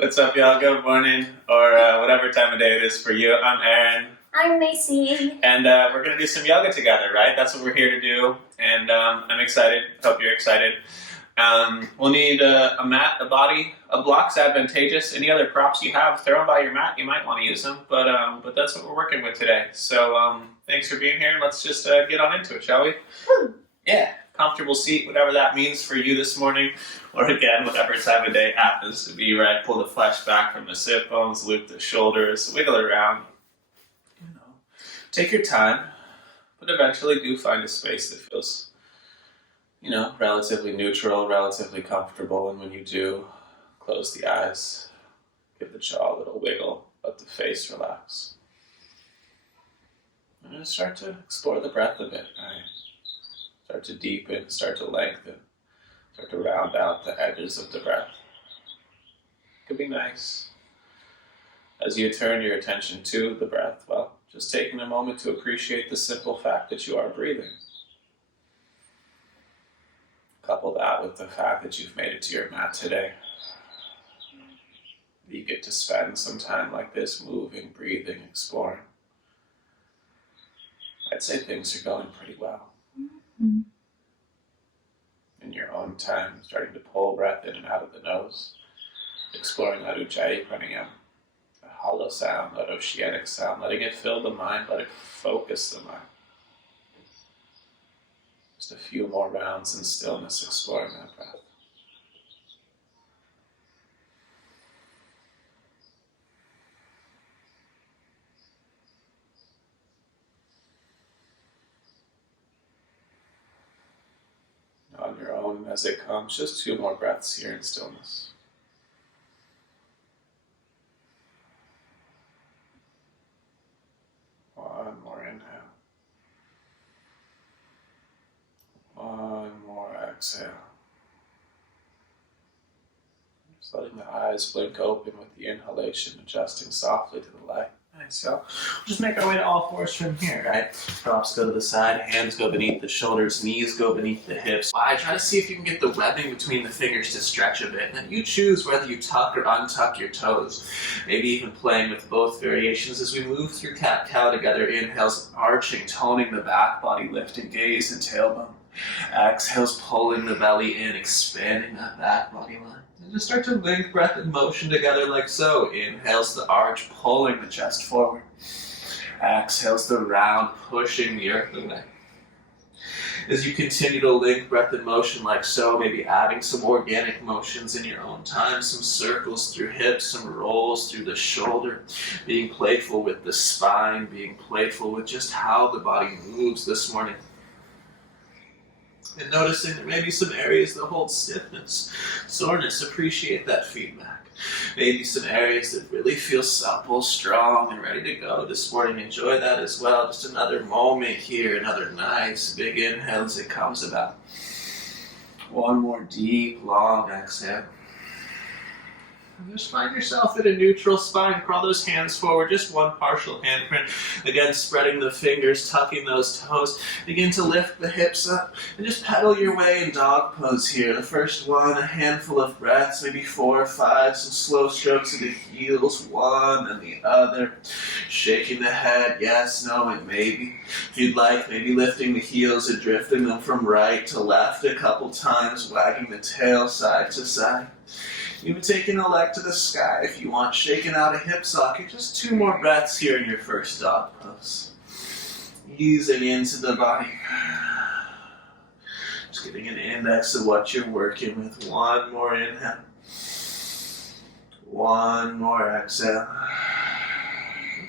What's up, y'all? Good morning, or whatever time of day it is for you. I'm Aaron. I'm Macy. And we're going to do some yoga together, right? That's what we're here to do. And I'm excited. Hope you're excited. We'll need a mat, a body. A block's advantageous. Any other props you have, throw them by your mat. You might want to use them. But that's what we're working with today. So thanks for being here. Let's just get on into it, shall we? Yeah. Comfortable seat, whatever that means for you this morning, or again, whatever time of day happens to be, right? Pull the flesh back from the sit bones, loop the shoulders, wiggle around. Take your time, but eventually do find a space that feels, relatively neutral, relatively comfortable. And when you do, close the eyes, give the jaw a little wiggle, let the face relax. And just start to explore the breath a bit, right? Start to deepen, start to lengthen, start to round out the edges of the breath. It could be nice. As you turn your attention to the breath, well, just taking a moment to appreciate the simple fact that you are breathing. Couple that with the fact that you've made it to your mat today. You get to spend some time like this, moving, breathing, exploring. I'd say things are going pretty well. In your own time, starting to pull breath in and out of the nose, exploring that Ujjayi pranayama, the hollow sound, that oceanic sound, letting it fill the mind, let it focus the mind. Just a few more rounds in stillness, exploring that breath. On your own, as it comes, just 2 more breaths here in stillness. One more inhale. One more exhale. Just letting the eyes blink open with the inhalation, adjusting softly to the light. Nice, so we'll just make our way to all fours from here, right? Props go to the side, hands go beneath the shoulders, knees go beneath the hips. Try to see if you can get the webbing between the fingers to stretch a bit, and then you choose whether you tuck or untuck your toes. Maybe even playing with both variations as we move through cat-cow together. Inhales, arching, toning the back body, lifting gaze and tailbone. Exhales, pulling the belly in, expanding that back body line. And just start to link breath and motion together like so. Inhales the arch, pulling the chest forward. Exhales the round, pushing the earth away. As you continue to link breath and motion like so, maybe adding some organic motions in your own time, some circles through hips, some rolls through the shoulder, being playful with the spine, being playful with just how the body moves this morning. And noticing that maybe some areas that hold stiffness, soreness, appreciate that feedback. Maybe some areas that really feel supple, strong, and ready to go this morning. Enjoy that as well. Just another moment here, another nice big inhale as it comes about. One more deep, long exhale. And just find yourself in a neutral spine. Crawl those hands forward, just one partial handprint. Again, spreading the fingers, tucking those toes. Begin to lift the hips up and just pedal your way in dog pose here. The first one, a handful of breaths, maybe 4 or 5, some slow strokes of the heels, one and the other. Shaking the head, yes, no, and maybe. If you'd like, maybe lifting the heels and drifting them from right to left a couple times, wagging the tail side to side. Even taking a leg to the sky if you want, shaking out a hip socket. Just 2 more breaths here in your first dog pose. Easing into the body. Just getting an index of what you're working with. One more inhale. One more exhale.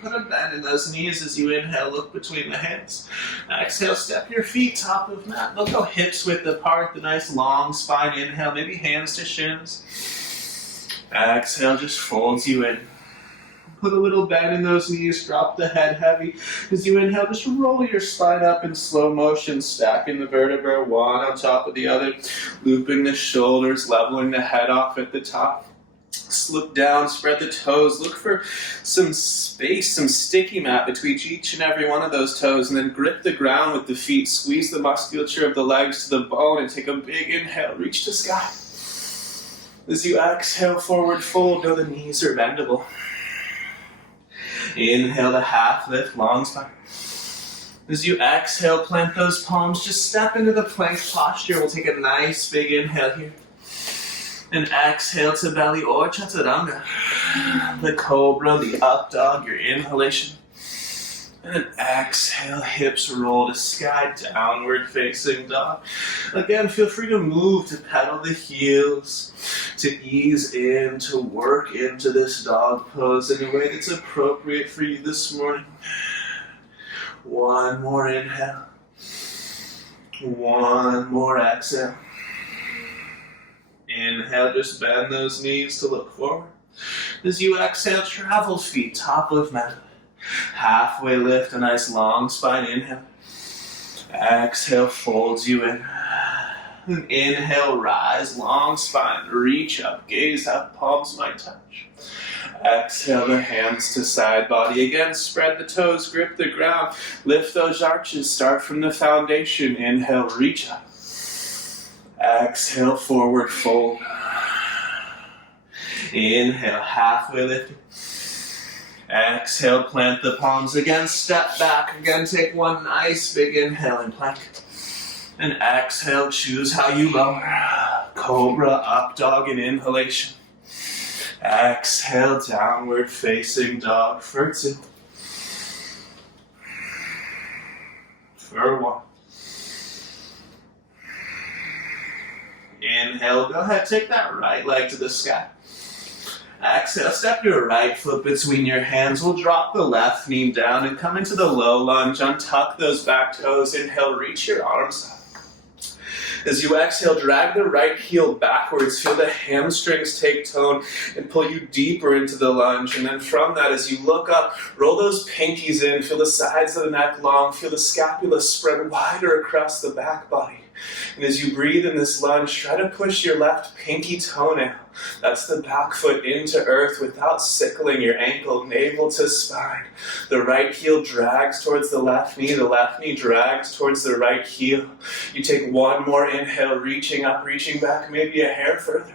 Put a bend in those knees as you inhale, look between the hands. Exhale, step your feet top of mat. They'll go hips width apart, the nice long spine inhale, maybe hands to shins. Exhale, just folds you in. Put a little bend in those knees, drop the head heavy. As you inhale, just roll your spine up in slow motion, stacking the vertebrae one on top of the other, looping the shoulders, leveling the head off at the top. Look down, spread the toes, look for some space, some sticky mat between each and every one of those toes, and then grip the ground with the feet, squeeze the musculature of the legs to the bone, and take a big inhale, reach to sky. As you exhale, forward fold, know the knees are bendable. Inhale to half lift, long spine. As you exhale, plant those palms, just step into the plank posture. We'll take a nice big inhale here. And exhale to belly or chaturanga. The cobra, the up dog, your inhalation. And then exhale, hips roll to sky, downward facing dog. Again, feel free to move, to pedal the heels, to ease in, to work into this dog pose in a way that's appropriate for you this morning. One more inhale. One more exhale. Inhale, just bend those knees to look forward. As you exhale, travel feet, top of mat. Halfway lift, a nice long spine, inhale. Exhale, folds you in. And inhale, rise, long spine, reach up, gaze up, palms might touch. Exhale the hands to side body. Again, spread the toes, grip the ground. Lift those arches, start from the foundation. Inhale, reach up. Exhale, forward fold. Inhale, halfway lift. Exhale, plant the palms again, step back. Again, take one nice big inhale and plank. And exhale, choose how you lower. Cobra, up dog, and inhalation. Exhale, downward facing dog for two. For one. Inhale, go ahead, take that right leg to the sky. Exhale, step your right foot between your hands. We'll drop the left knee down and come into the low lunge. Untuck those back toes. Inhale, reach your arms up. As you exhale, drag the right heel backwards. Feel the hamstrings take tone and pull you deeper into the lunge. And then from that, as you look up, roll those pinkies in. Feel the sides of the neck long. Feel the scapula spread wider across the back body. And as you breathe in this lunge, try to push your left pinky toenail, that's the back foot, into earth without sickling your ankle, navel to spine. The right heel drags towards the left knee drags towards the right heel. You take one more inhale, reaching up, reaching back, maybe a hair further.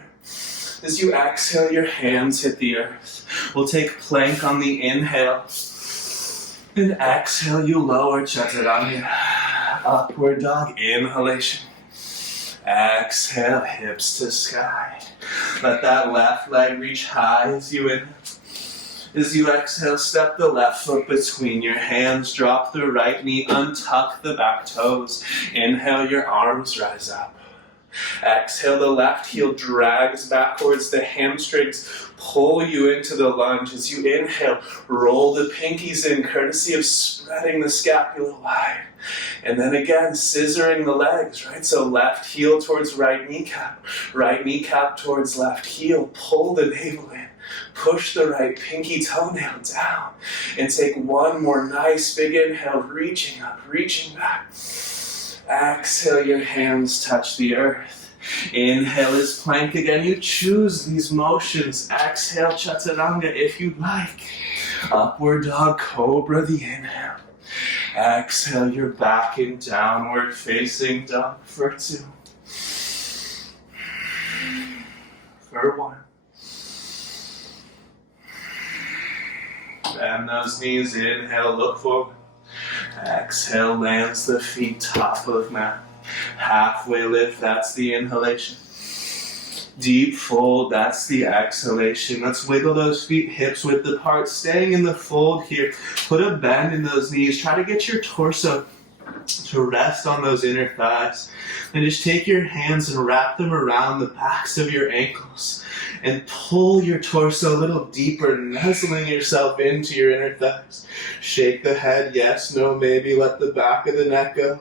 As you exhale, your hands hit the earth. We'll take plank on the inhale. And exhale, you lower, chaturanga. Upward dog, inhalation. Exhale, hips to sky. Let that left leg reach high as you inhale. As you exhale, step the left foot between your hands. Drop the right knee, untuck the back toes. Inhale, your arms rise up. Exhale, the left heel drags backwards. The hamstrings pull you into the lunge. As you inhale, roll the pinkies in, courtesy of spreading the scapula wide. And then again, scissoring the legs, right? So left heel towards right kneecap towards left heel. Pull the navel in. Push the right pinky toenail down. And take one more nice big inhale, reaching up, reaching back. Exhale, your hands touch the earth. Inhale is plank again. You choose these motions. Exhale, chaturanga if you'd like. Upward dog, cobra, the inhale. Exhale, you're back in downward facing dog for two. For one. Bend those knees, inhale, look forward. Exhale, lands the feet top of mat. Halfway lift, that's the inhalation. Deep fold, that's the exhalation. Let's wiggle those feet hips width apart, staying in the fold here. Put a bend in those knees. Try to get your torso to rest on those inner thighs. And just take your hands and wrap them around the backs of your ankles. And pull your torso a little deeper, nuzzling yourself into your inner thighs. Shake the head, yes, no, maybe. Let the back of the neck go.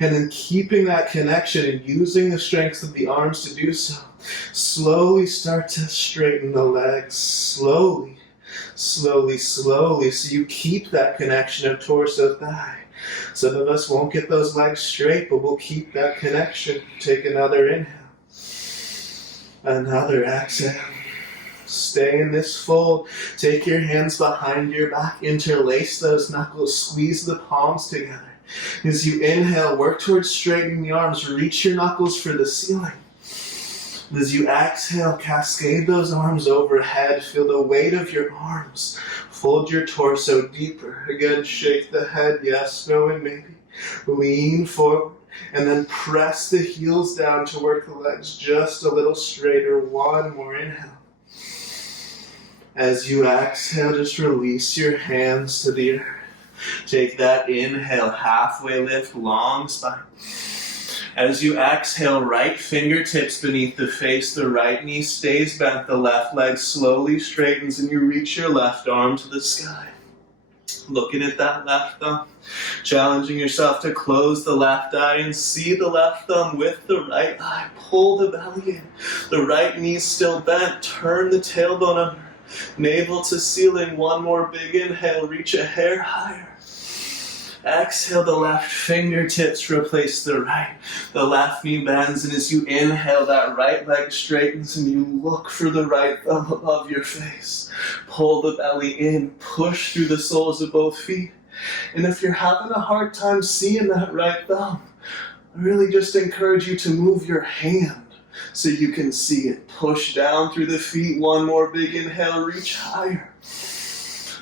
And then keeping that connection and using the strength of the arms to do so. Slowly start to straighten the legs. Slowly, slowly, slowly. So you keep that connection of torso thigh. Some of us won't get those legs straight, but we'll keep that connection. Take another inhale. Another exhale. Stay in this fold. Take your hands behind your back. Interlace those knuckles. Squeeze the palms together. As you inhale, work towards straightening the arms. Reach your knuckles for the ceiling. As you exhale, cascade those arms overhead. Feel the weight of your arms. Fold your torso deeper. Again, shake the head, yes, no, and maybe. Lean forward. And then press the heels down to work the legs just a little straighter. One more inhale. As you exhale, just release your hands to the earth. Take that inhale, halfway lift, long spine. As you exhale, right fingertips beneath the face, the right knee stays bent, the left leg slowly straightens, and you reach your left arm to the sky. Looking at that left thumb, challenging yourself to close the left eye and see the left thumb with the right eye. Pull the belly in. The right knee still bent. Turn the tailbone under. Navel to ceiling. One more big inhale. Reach a hair higher. Exhale, the left fingertips replace the right. The left knee bends, and as you inhale, that right leg straightens, and you look for the right thumb above your face. Pull the belly in, push through the soles of both feet. And if you're having a hard time seeing that right thumb, I really just encourage you to move your hand so you can see it. Push down through the feet. One more big inhale, reach higher.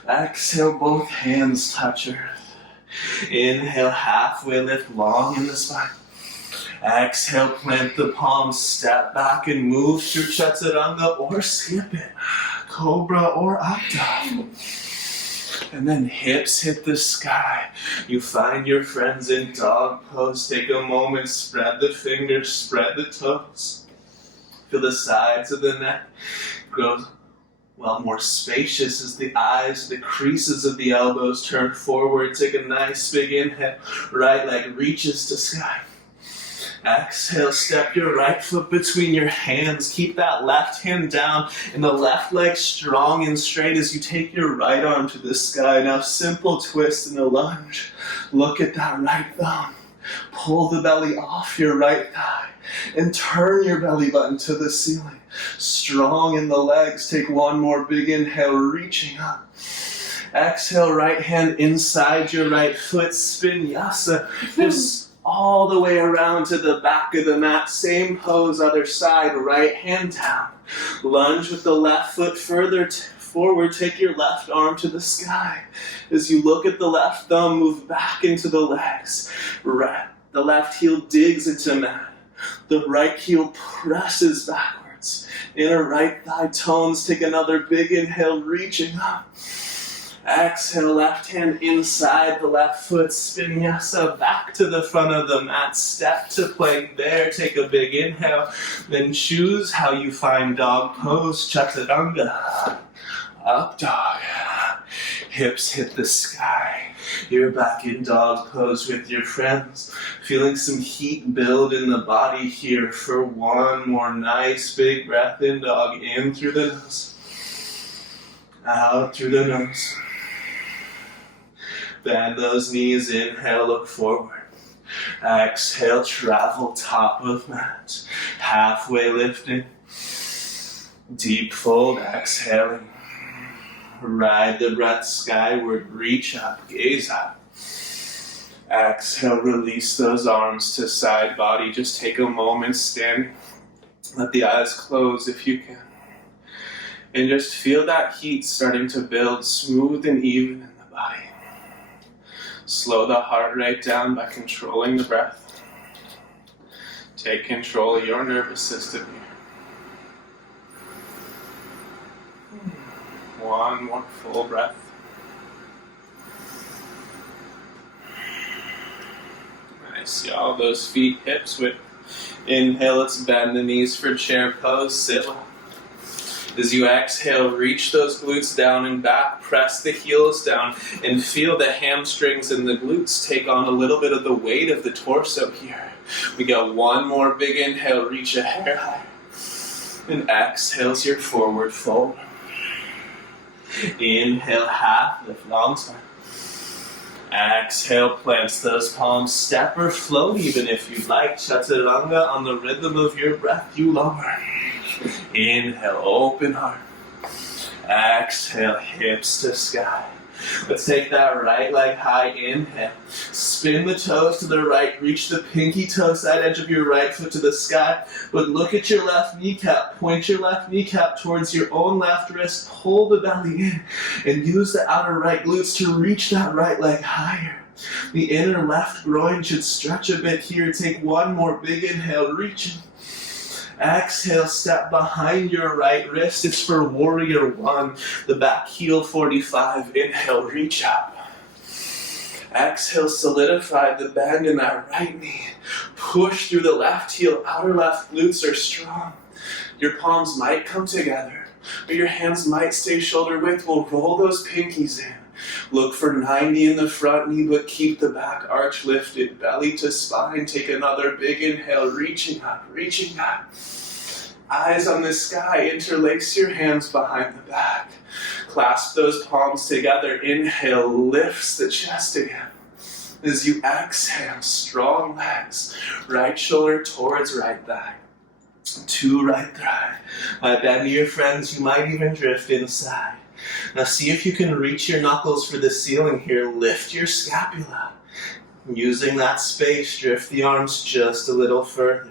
Exhale, both hands touch earth. Inhale, halfway lift, long in the spine. Exhale, plant the palms, step back and move through chaturanga or skip it. Cobra or up dog. And then hips hit the sky. You find your friends in dog pose. Take a moment, spread the fingers, spread the toes. Feel the sides of the neck grow more spacious as the eyes, the creases of the elbows turn forward. Take a nice big inhale. Right leg reaches to sky. Exhale, step your right foot between your hands. Keep that left hand down and the left leg strong and straight as you take your right arm to the sky. Now simple twist and a lunge. Look at that right thumb. Pull the belly off your right thigh and turn your belly button to the ceiling. Strong in the legs. Take one more big inhale, reaching up. Exhale, right hand inside your right foot. Vinyasa. Just all the way around to the back of the mat. Same pose, other side. Right hand down. Lunge with the left foot further forward. Take your left arm to the sky. As you look at the left thumb, move back into the legs. Right. The left heel digs into mat. The right heel presses backwards. Inner right thigh tones. Take another big inhale, reaching up. Exhale, left hand inside the left foot. Vinyasa back to the front of the mat. Step to plank there. Take a big inhale. Then choose how you find dog pose. Chaturanga. Up dog. Hips hit the sky. You're back in dog pose with your friends. Feeling some heat build in the body here for one more nice big breath in dog. In through the nose. Out through the nose. Bend those knees. Inhale, look forward. Exhale, travel top of mat. Halfway lifting. Deep fold, exhaling. Ride the breath skyward, reach up, gaze up. Exhale, release those arms to side body. Just take a moment standing. Let the eyes close if you can. And just feel that heat starting to build smooth and even in the body. Slow the heart rate down by controlling the breath. Take control of your nervous system here. One more full breath. Nice, y'all. Those feet, hips width. Inhale, let's bend the knees for chair pose. Sit up. As you exhale, reach those glutes down and back. Press the heels down and feel the hamstrings and the glutes take on a little bit of the weight of the torso here. We got one more big inhale. Reach a hair higher. And exhales your forward fold. Inhale, half lift, long spine. Exhale, plants those palms. Step or float even if you'd like. Chaturanga on the rhythm of your breath, you lower. Inhale, open heart. Exhale, hips to sky. Let's take that right leg high, inhale. Spin the toes to the right, reach the pinky toe side edge of your right foot to the sky, but look at your left kneecap. Point your left kneecap towards your own left wrist, pull the belly in, and use the outer right glutes to reach that right leg higher. The inner left groin should stretch a bit here. Take one more big inhale, reaching. Exhale, step behind your right wrist. It's for warrior one. The back heel 45. Inhale, reach up. Exhale, solidify the bend in that right knee. Push through the left heel. Outer left glutes are strong. Your palms might come together, but your hands might stay shoulder width. We'll roll those pinkies in. Look for 90 in the front knee, but keep the back arch lifted. Belly to spine. Take another big inhale, reaching up, reaching up. Eyes on the sky. Interlace your hands behind the back. Clasp those palms together. Inhale, lifts the chest again. As you exhale, strong legs. Right shoulder towards right thigh. To right thigh. By bend your friends, you might even drift inside. Now see if you can reach your knuckles for the ceiling here. Lift your scapula. Using that space, drift the arms just a little further.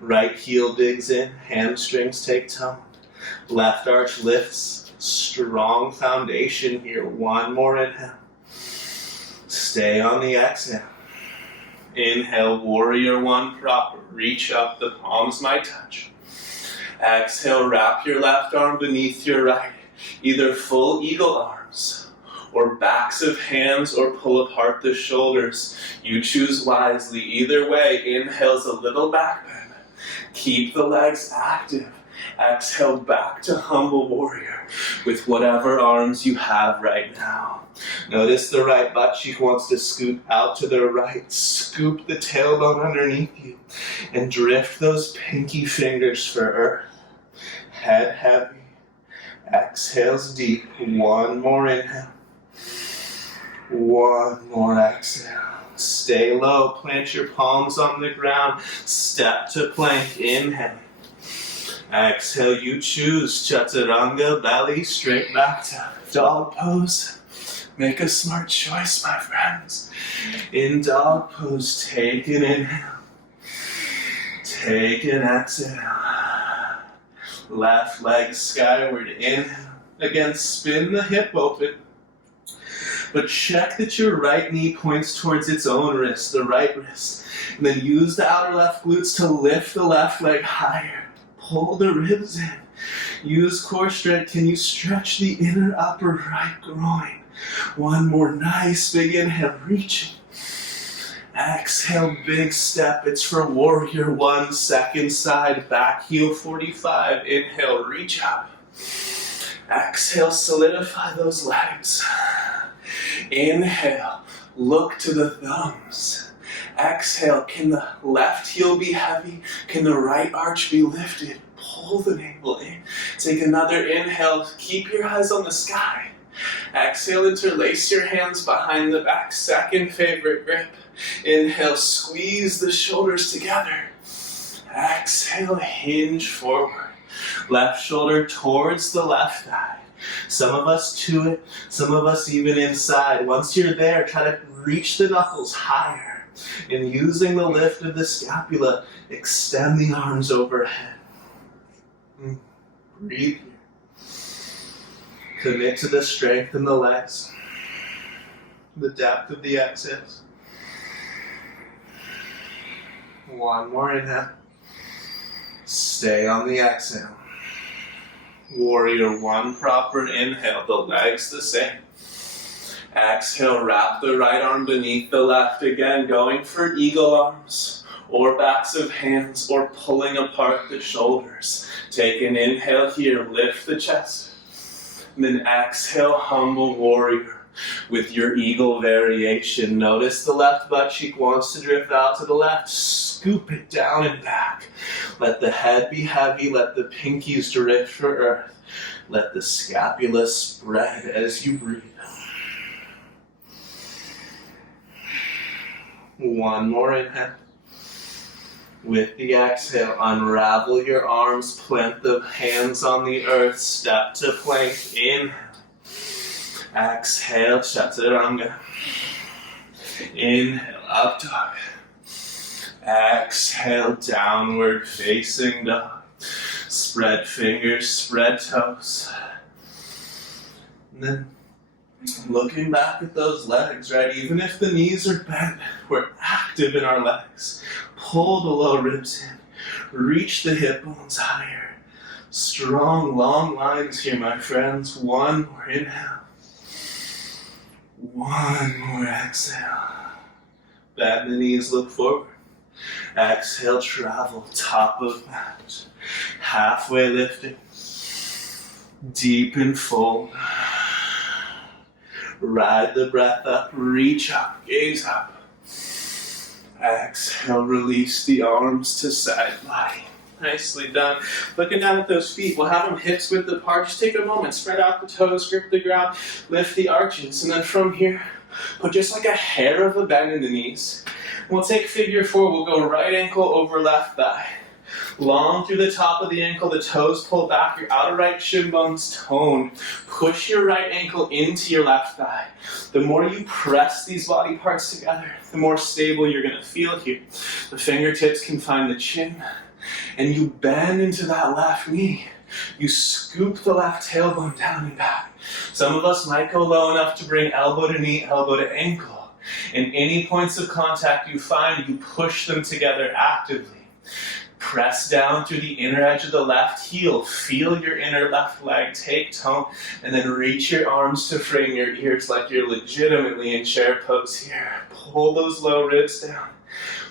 Right heel digs in, hamstrings take tone. Left arch lifts, strong foundation here. One more inhale. Stay on the exhale. Inhale, warrior one proper. Reach up, the palms might touch. Exhale, wrap your left arm beneath your right. Either full eagle arms, or backs of hands, or pull apart the shoulders. You choose wisely. Either way, inhale's a little back bend. Keep the legs active. Exhale back to humble warrior with whatever arms you have right now. Notice the right butt cheek wants to scoot out to the right. Scoop the tailbone underneath you and drift those pinky fingers for earth. Head heavy. Exhales deep. One more inhale. One more exhale. Stay low. Plant your palms on the ground. Step to plank. Inhale. Exhale. You choose. Chaturanga. Belly straight back to dog pose. Make a smart choice, my friends. In dog pose, take an inhale. Take an exhale. Left leg skyward, inhale. Again, spin the hip open. But check that your right knee points towards its own wrist, the right wrist. And then use the outer left glutes to lift the left leg higher. Pull the ribs in. Use core strength. Can you stretch the inner upper right groin? One more nice big inhale, reaching. Exhale, big step. It's for warrior one, second side, back heel 45. Inhale, reach up. Exhale, solidify those legs. Inhale, look to the thumbs. Exhale, can the left heel be heavy? Can the right arch be lifted? Pull the navel in. Take another inhale. Keep your eyes on the sky. Exhale, interlace your hands behind the back. Second favorite grip. Inhale, squeeze the shoulders together. Exhale, hinge forward. Left shoulder towards the left thigh. Some of us to it, some of us even inside. Once you're there, try to reach the knuckles higher. And using the lift of the scapula, extend the arms overhead. Breathe here. Commit to the strength in the legs. The depth of the exhales. One more inhale. Stay on the exhale. Warrior one proper inhale. The legs the same. Exhale, wrap the right arm beneath the left. Again, going for eagle arms or backs of hands or pulling apart the shoulders. Take an inhale here. Lift the chest. And then exhale, humble warrior with your eagle variation. Notice the left butt cheek wants to drift out to the left. Scoop it down and back. Let the head be heavy. Let the pinkies drift for earth. Let the scapula spread as you breathe. One more inhale. With the exhale, unravel your arms, plant the hands on the earth, step to plank, inhale. Exhale, chaturanga. Inhale, up dog. Exhale, downward facing dog. Spread fingers, spread toes. And then looking back at those legs, right? Even if the knees are bent, we're active in our legs. Pull the low ribs in. Reach the hip bones higher. Strong, long lines here, my friends. One more inhale. One more exhale. Bend the knees, look forward. Exhale, travel, top of mat. Halfway lifting. Deep and fold. Ride the breath up, reach up, gaze up. Exhale, release the arms to side body. Nicely done. Looking down at those feet, we'll have them hips width apart. Just take a moment, spread out the toes, grip the ground, lift the arches. And then from here, put just like a hair of a bend in the knees. We'll take figure four, we'll go right ankle over left thigh. Long through the top of the ankle, the toes pull back, your outer right shin bones tone. Push your right ankle into your left thigh. The more you press these body parts together, the more stable you're going to feel here. The fingertips can find the chin, and you bend into that left knee. You scoop the left tailbone down and back. Some of us might go low enough to bring elbow to knee, elbow to ankle. And any points of contact you find, you push them together actively. Press down through the inner edge of the left heel. Feel your inner left leg take tone, and then reach your arms to frame your ears like you're legitimately in chair pose here. Pull those low ribs down.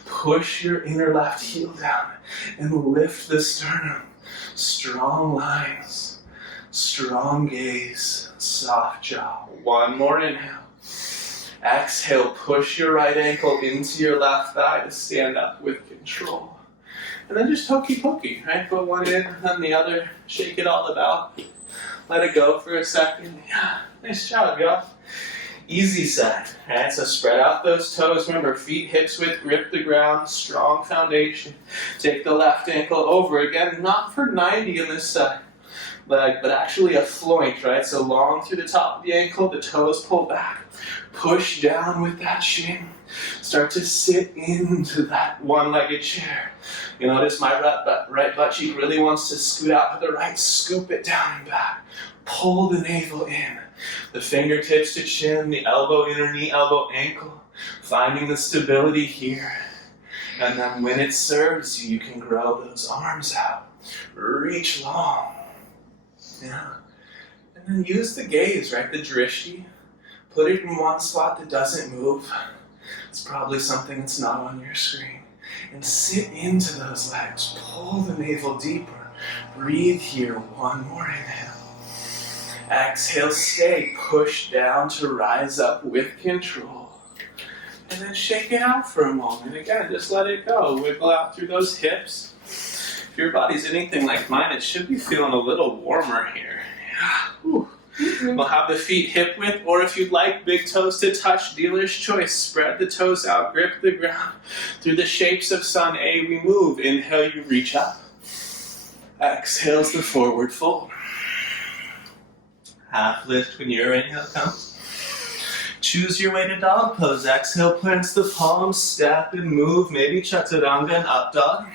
Push your inner left heel down and lift the sternum. Strong lines, strong gaze, soft jaw. One more inhale. Exhale, push your right ankle into your left thigh to stand up with control. And then just hokey pokey, right? Put one in, then the other, shake it all about. Let it go for a second. Yeah, nice job, y'all. Easy side, right? So spread out those toes. Remember, feet hips width, grip the ground, strong foundation. Take the left ankle over again, not for 90 in this side leg, but actually a floint, right? So long through the top of the ankle, the toes pull back. Push down with that shin. Start to sit into that one-legged chair. You notice my right butt cheek really wants to scoot out to the right. Scoop it down and back. Pull the navel in. The fingertips to chin, the elbow, inner knee, elbow, ankle. Finding the stability here. And then when it serves you, you can grow those arms out. Reach long. Yeah. And then use the gaze, right? The drishti. Put it in one spot that doesn't move. It's probably something that's not on your screen. And sit into those legs. Pull the navel deeper. Breathe here. One more inhale. Exhale, stay. Push down to rise up with control. And then shake it out for a moment. Again, just let it go. Wiggle out through those hips. If your body's anything like mine, it should be feeling a little warmer here. Yeah. We'll have the feet hip width, or if you'd like, big toes to touch, dealer's choice. Spread the toes out, grip the ground. Through the shapes of sun A, we move. Inhale, you reach up. Exhale's the forward fold. Half lift when your inhale comes. Choose your way to dog pose. Exhale, plants the palms, step and move. Maybe chaturanga and up dog.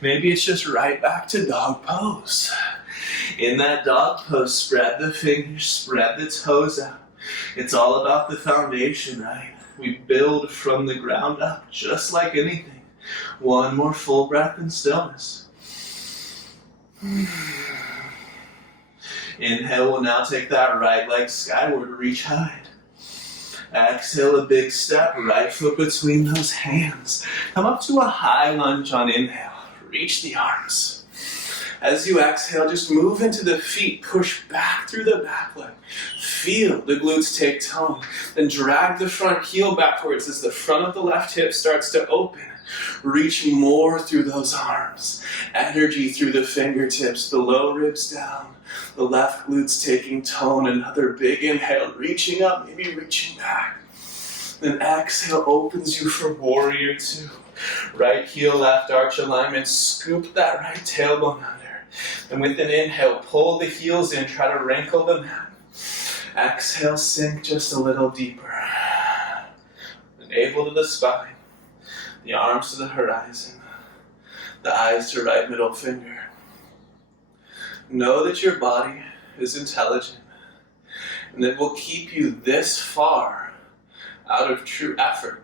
Maybe it's just right back to dog pose. In that dog pose, spread the fingers, spread the toes out. It's all about the foundation, right? We build from the ground up, just like anything. One more full breath in stillness. Inhale, we'll now take that right leg skyward, reach high. Exhale, a big step, right foot between those hands. Come up to a high lunge on inhale. Reach the arms. As you exhale, just move into the feet. Push back through the back leg. Feel the glutes take tone. Then drag the front heel backwards as the front of the left hip starts to open. Reach more through those arms. Energy through the fingertips, the low ribs down. The left glutes taking tone. Another big inhale, reaching up, maybe reaching back. Then exhale opens you for warrior two. Right heel, left arch alignment. Scoop that right tailbone under. And with an inhale, pull the heels in, try to wrinkle them out. Exhale, sink just a little deeper. The navel to the spine, the arms to the horizon, the eyes to right middle finger. Know that your body is intelligent and it will keep you this far out of true effort.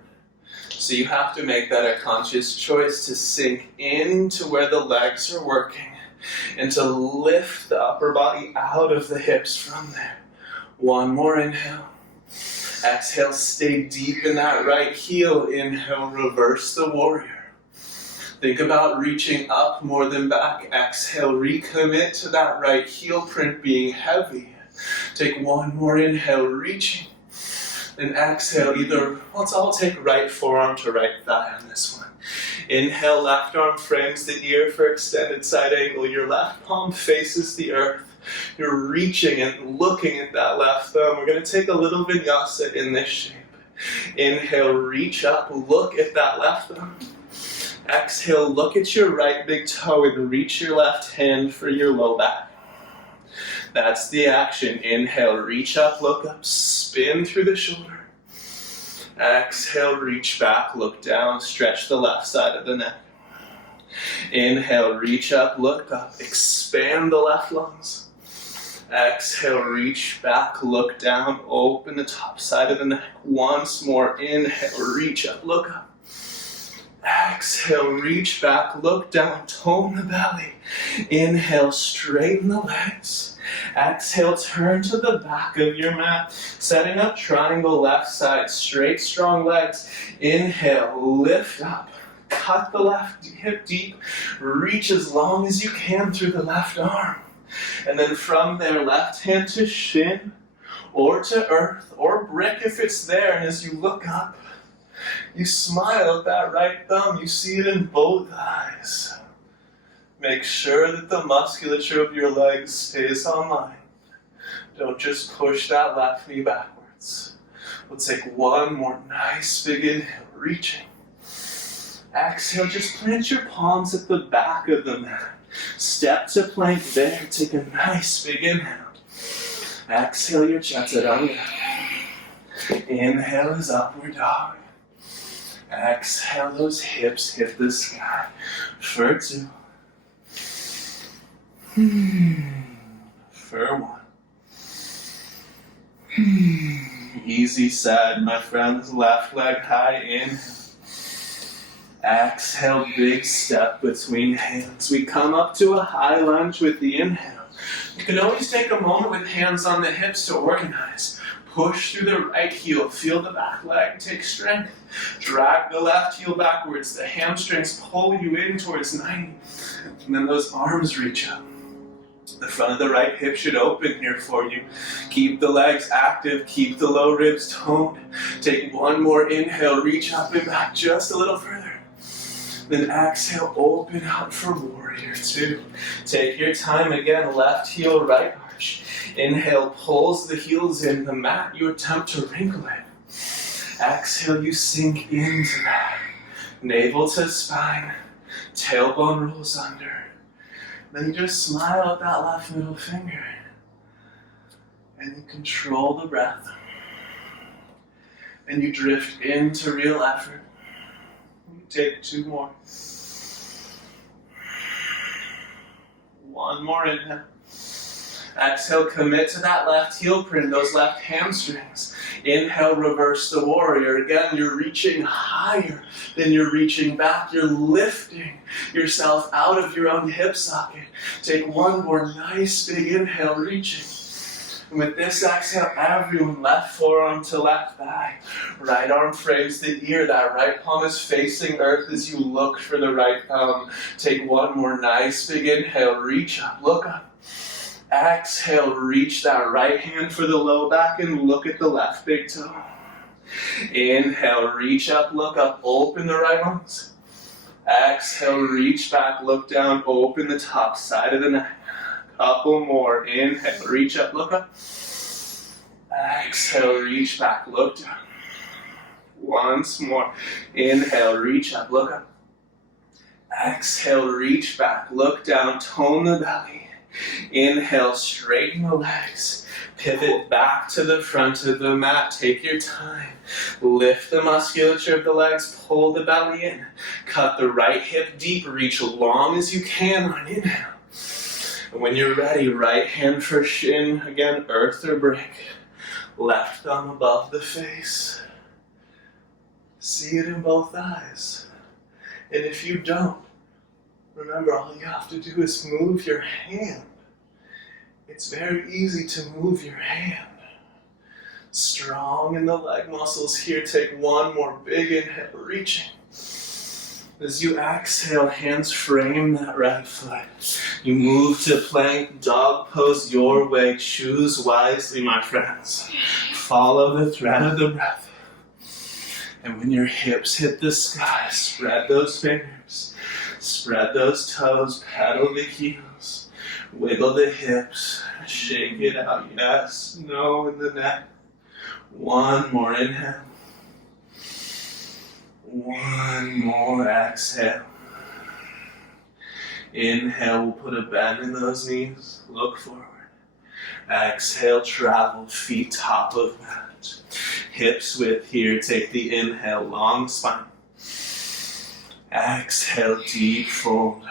So you have to make that a conscious choice to sink into where the legs are working and to lift the upper body out of the hips from there. One more inhale. Exhale, stay deep in that right heel. Inhale, reverse the warrior. Think about reaching up more than back. Exhale, recommit to that right heel print being heavy. Take one more inhale, reaching. And exhale, I'll take right forearm to right thigh on this one. Inhale, left arm frames the ear for extended side angle. Your left palm faces the earth. You're reaching and looking at that left thumb. We're going to take a little vinyasa in this shape. Inhale, reach up, look at that left thumb. Exhale, look at your right big toe and reach your left hand for your low back. That's the action. Inhale, reach up, look up, spin through the shoulder. Exhale, reach back, look down, stretch the left side of the neck. Inhale, reach up, look up, expand the left lungs. Exhale, reach back, look down, open the top side of the neck. Once more, inhale, reach up, look up. Exhale, reach back, look down, tone the belly. Inhale, straighten the legs. Exhale, turn to the back of your mat, setting up triangle left side, straight, strong legs. Inhale, lift up, cut the left hip deep, reach as long as you can through the left arm. And then from there, left hand to shin, or to earth, or brick if it's there. And as you look up, you smile at that right thumb. You see it in both eyes. Make sure that the musculature of your legs stays online. Don't just push that left knee backwards. We'll take one more nice big inhale, reaching. Exhale, just plant your palms at the back of the mat. Step to plank there. Take a nice big inhale. Exhale your chaturanga. Inhale is upward dog. Exhale, those hips hit the sky for 2. For 1. Easy side, my friends. Left leg high, inhale. Exhale, big step between hands. We come up to a high lunge with the inhale. You can always take a moment with hands on the hips to organize. Push through the right heel, feel the back leg, take strength. Drag the left heel backwards, the hamstrings pull you in towards 90. And then those arms reach up. The front of the right hip should open here for you. Keep the legs active, keep the low ribs toned. Take one more inhale, reach up and back just a little further. Then exhale, open out for warrior 2. Take your time again, left heel, right arch. Inhale, pulls the heels in the mat. You attempt to wrinkle it. Exhale, you sink into that. Navel to spine, tailbone rolls under. Then you just smile at that left middle finger. And you control the breath. And you drift into real effort. You take 2 more. One more inhale. Exhale, commit to that left heel print, those left hamstrings. Inhale, reverse the warrior. Again, you're reaching higher than you're reaching back. You're lifting yourself out of your own hip socket. Take one more nice big inhale, reaching. And with this exhale, everyone, left forearm to left thigh. Right arm frames the ear. That right palm is facing earth as you look for the right thumb. Take one more nice big inhale, reach up, look up. Exhale, reach that right hand for the low back and look at the left big toe. Inhale, reach up, look up, open the right lungs. Exhale, reach back, look down, open the top side of the neck. Couple more. Inhale, reach up, look up. Exhale, reach back, look down. Once more. Inhale, reach up, look up. Exhale, reach back, look down, tone the belly. Inhale, straighten the legs. Pivot back to the front of the mat. Take your time. Lift the musculature of the legs. Pull the belly in. Cut the right hip deep. Reach long as you can on inhale. And when you're ready, right hand for shin. Again, earth or brick. Left thumb above the face. See it in both eyes. And if you don't, remember all you have to do is move your hand. It's very easy to move your hand. Strong in the leg muscles here. Take one more big inhale, reaching. As you exhale, hands frame that right foot. You move to plank, dog pose your way. Choose wisely, my friends. Follow the thread of the breath. And when your hips hit the sky, spread those fingers. Spread those toes, pedal the heels. Wiggle the hips, shake it out, yes, no in the neck. One more inhale. One more exhale. Inhale, we'll put a bend in those knees, look forward. Exhale, travel, feet top of mat. Hips width here, take the inhale, long spine. Exhale, deep fold.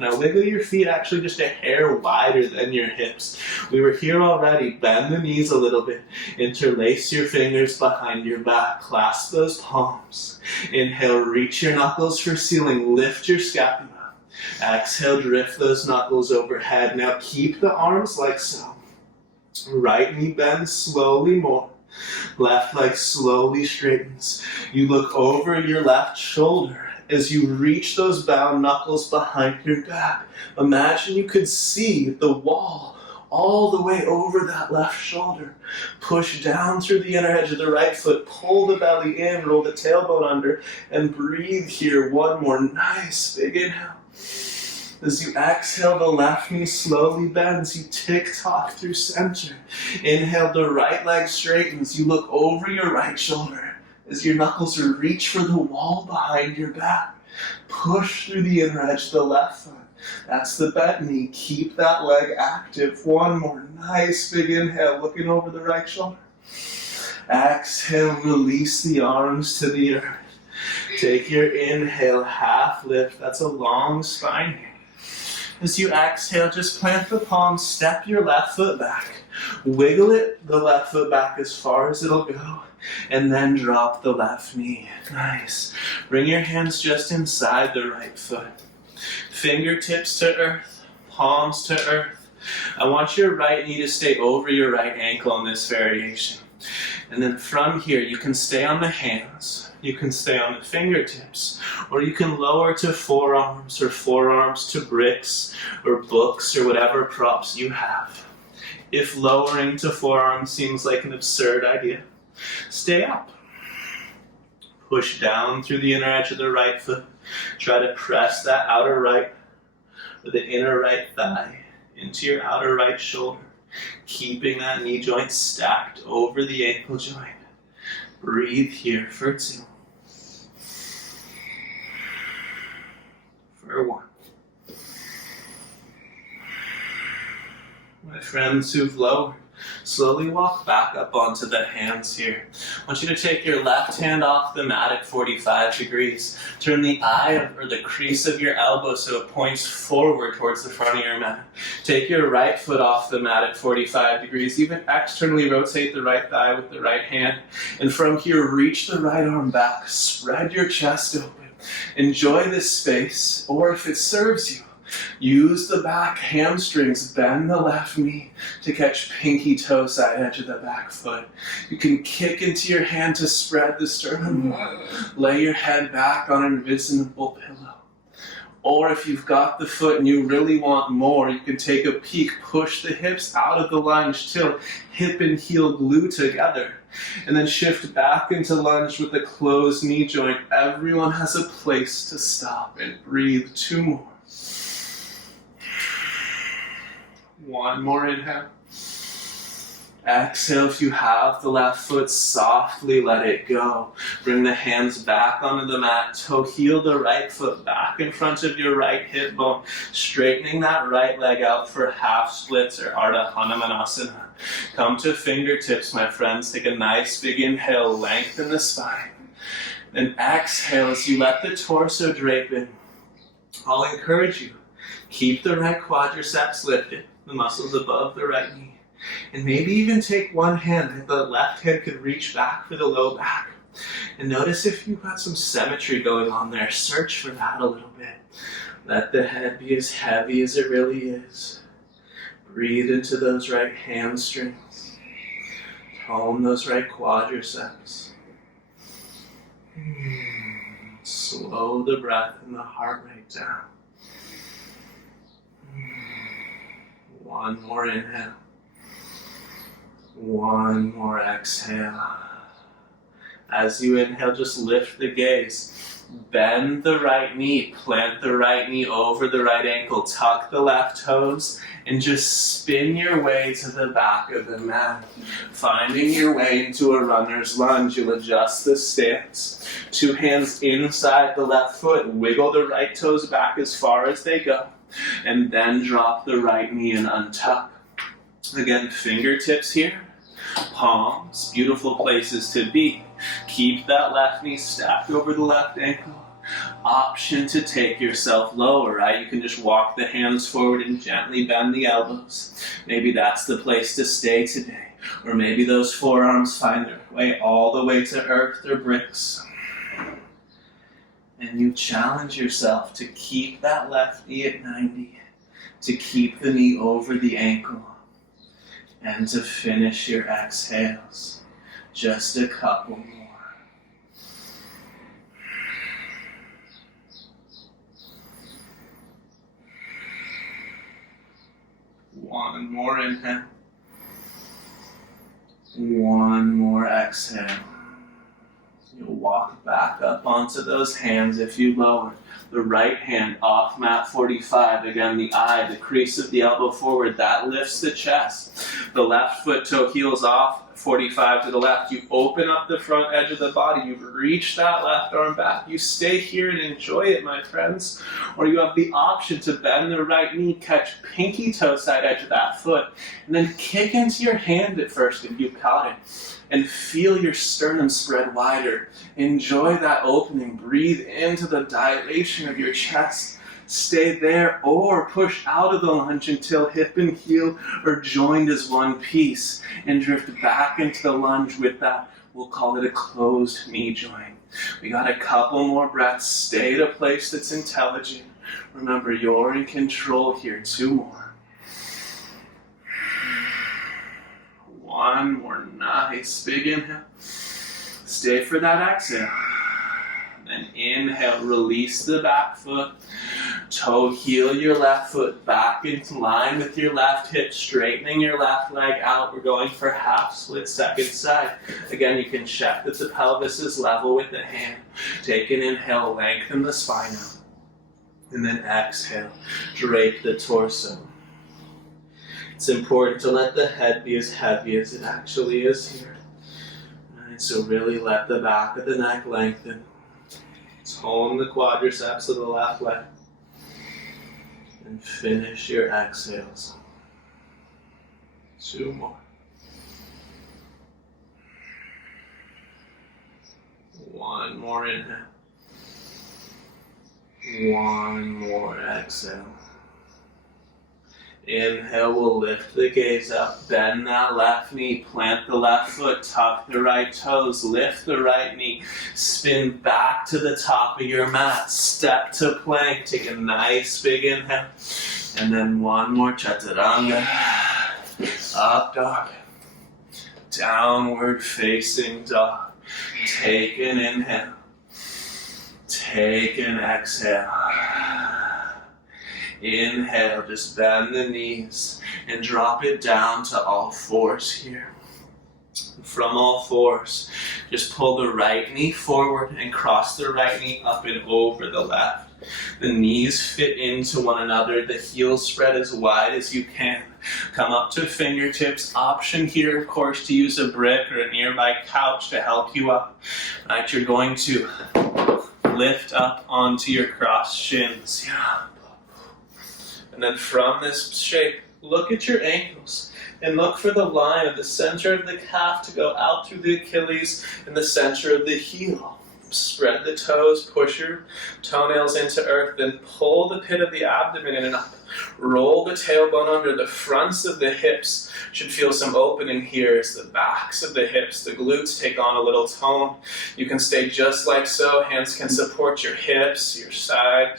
Now wiggle your feet actually just a hair wider than your hips. We were here already. Bend the knees a little bit. Interlace your fingers behind your back. Clasp those palms. Inhale, reach your knuckles for ceiling. Lift your scapula. Exhale, drift those knuckles overhead. Now keep the arms like so. Right knee bends slowly more. Left leg slowly straightens. You look over your left shoulder. As you reach those bound knuckles behind your back, imagine you could see the wall all the way over that left shoulder. Push down through the inner edge of the right foot, pull the belly in, roll the tailbone under, and breathe here. One more nice big inhale. As you exhale, the left knee slowly bends. You tick-tock through center. Inhale, the right leg straightens. You look over your right shoulder. As your knuckles reach for the wall behind your back. Push through the inner edge of the left foot. That's the bent knee. Keep that leg active. One more nice big inhale, looking over the right shoulder. Exhale, release the arms to the earth. Take your inhale, half lift. That's a long spine here. As you exhale, just plant the palms, step your left foot back. Wiggle it, the left foot back as far as it'll go. And then drop the left knee. Nice. Bring your hands just inside the right foot. Fingertips to earth, palms to earth. I want your right knee to stay over your right ankle in this variation. And then from here, you can stay on the hands, you can stay on the fingertips, or you can lower to forearms or forearms to bricks or books or whatever props you have. If lowering to forearms seems like an absurd idea, stay up. Push down through the inner edge of the right foot. Try to press that outer right or the inner right thigh into your outer right shoulder, keeping that knee joint stacked over the ankle joint. Breathe here for 2. For 1. My friends who've lowered, slowly walk back up onto the hands here. I want you to take your left hand off the mat at 45 degrees. Turn the eye or the crease of your elbow so it points forward towards the front of your mat. Take your right foot off the mat at 45 degrees. Even externally rotate the right thigh with the right hand. And from here, reach the right arm back. Spread your chest open. Enjoy this space, or if it serves you, use the back hamstrings, bend the left knee to catch pinky toe side edge of the back foot. You can kick into your hand to spread the sternum. Lay your head back on an invisible pillow. Or if you've got the foot and you really want more, you can take a peek, push the hips out of the lunge till hip and heel glue together. And then shift back into lunge with the closed knee joint. Everyone has a place to stop and breathe. 2 more. 1 more inhale. Exhale, if you have the left foot, softly let it go. Bring the hands back onto the mat. Toe heel the right foot back in front of your right hip bone. Straightening that right leg out for half splits or Ardha Hanumanasana. Come to fingertips, my friends. Take a nice big inhale, lengthen the spine. Then exhale as you let the torso drape in. I'll encourage you, keep the right quadriceps lifted, the muscles above the right knee. And maybe even take one hand, the left hand could reach back for the low back. And notice if you've got some symmetry going on there, search for that a little bit. Let the head be as heavy as it really is. Breathe into those right hamstrings. Tone those right quadriceps. Slow the breath and the heart rate down. One more inhale. One more exhale. As you inhale, just lift the gaze. Bend the right knee, plant the right knee over the right ankle, tuck the left toes, and just spin your way to the back of the mat. Finding your way into a runner's lunge, you'll adjust the stance. Two hands inside the left foot, wiggle the right toes back as far as they go, and then drop the right knee and untuck. Again, fingertips here. Palms, beautiful places to be. Keep that left knee stacked over the left ankle. Option to take yourself lower, right? You can just walk the hands forward and gently bend the elbows. Maybe that's the place to stay today. Or maybe those forearms find their way all the way to earth or bricks. And you challenge yourself to keep that left knee at 90, to keep the knee over the ankle, and to finish your exhales. Just a couple more. One more inhale. One more exhale. You'll walk back up onto those hands if you lower. The right hand off mat 45. Again, the eye, the crease of the elbow forward, that lifts the chest. The left foot toe heels off, 45 to the left. You open up the front edge of the body. You reach that left arm back. You stay here and enjoy it, my friends. Or you have the option to bend the right knee, catch pinky toe side edge of that foot, and then kick into your hand at first if you caught it. And feel your sternum spread wider. Enjoy that opening. Breathe into the dilation of your chest. Stay there or push out of the lunge until hip and heel are joined as one piece. And drift back into the lunge with that, we'll call it a closed knee joint. We got a couple more breaths. Stay at a place that's intelligent. Remember, you're in control here. Two more. One more nice big inhale. Stay for that exhale. Then inhale, release the back foot. Toe heel your left foot back into line with your left hip, straightening your left leg out. We're going for half split second side. Again, you can check that the pelvis is level with the hand. Take an inhale, lengthen the spine out. And then exhale, drape the torso. It's important to let the head be as heavy as it actually is here. Right, so really let the back of the neck lengthen. Tone the quadriceps of the left leg. And finish your exhales. Two more. One more inhale. One more exhale. Inhale, we'll lift the gaze up, bend that left knee, plant the left foot, tuck the right toes, lift the right knee, spin back to the top of your mat, step to plank, take a nice big inhale, and then one more chaturanga, up dog, downward facing dog, take an inhale, take an exhale. Inhale, just bend the knees and drop it down to all fours here. From all fours, just pull the right knee forward and cross the right knee up and over the left. The knees fit into one another, the heels spread as wide as you can. Come up to fingertips. Option here, of course, to use a brick or a nearby couch to help you up. Right, you're going to lift up onto your crossed shins. And then from this shape, look at your ankles and look for the line of the center of the calf to go out through the Achilles and the center of the heel. Spread the toes, push your toenails into earth, then pull the pit of the abdomen in and up. Roll the tailbone under. The fronts of the hips should feel some opening here as the backs of the hips, the glutes take on a little tone. You can stay just like so. Hands can support your hips, your side,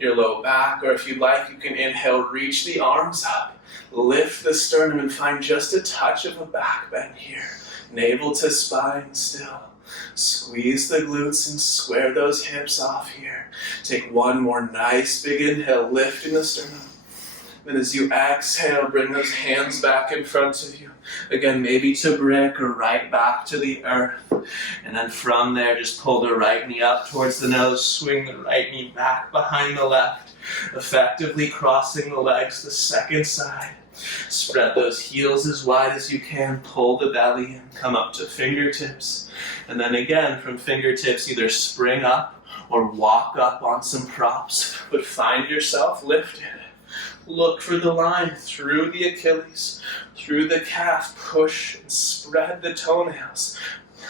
your low back, or if you like, you can inhale, reach the arms up. Lift the sternum and find just a touch of a back bend here. Navel to spine still. Squeeze the glutes and square those hips off here. Take one more nice big inhale, lifting the sternum. Then as you exhale, bring those hands back in front of you. Again, maybe to brick or right back to the earth. And then from there, just pull the right knee up towards the nose, swing the right knee back behind the left, effectively crossing the legs the second side. Spread those heels as wide as you can, pull the belly in, come up to fingertips. And then again, from fingertips, either spring up or walk up on some props, but find yourself lifted. Look for the line through the Achilles, through the calf, push and spread the toenails.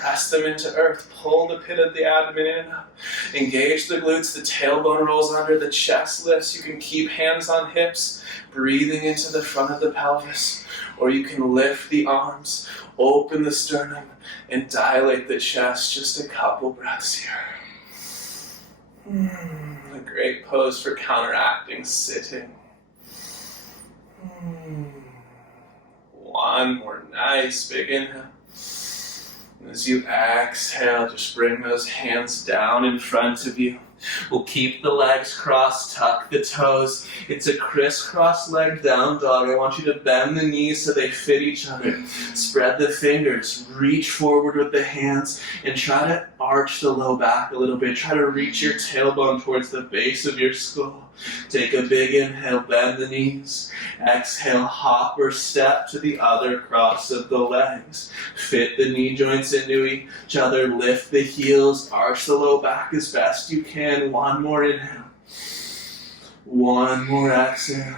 Press them into earth, pull the pit of the abdomen in and up. Engage the glutes, the tailbone rolls under, the chest lifts. You can keep hands on hips, breathing into the front of the pelvis. Or you can lift the arms, open the sternum, and dilate the chest. Just a couple breaths here. A great pose for counteracting sitting. One more nice big inhale. As you exhale, just bring those hands down in front of you. We'll keep the legs crossed, tuck the toes. It's a crisscross leg down dog. I want you to bend the knees so they fit each other. Spread the fingers, reach forward with the hands, and try to arch the low back a little bit. Try to reach your tailbone towards the base of your skull. Take a big inhale, bend the knees. Exhale, hop or step to the other cross of the legs. Fit the knee joints into each other. Lift the heels, arch the low back as best you can. One more inhale. One more exhale.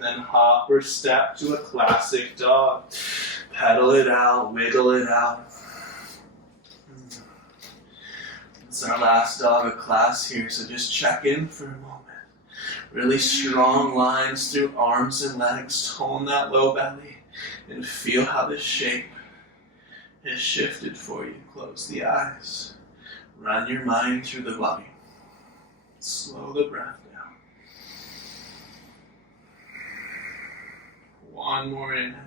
Then hop or step to a classic dog. Pedal it out, wiggle it out. It's our last dog of class here, so just check in for a moment. Really strong lines through arms and legs. Tone that low belly and feel how the shape has shifted for you. Close the eyes. Run your mind through the body. Slow the breath down. One more inhale.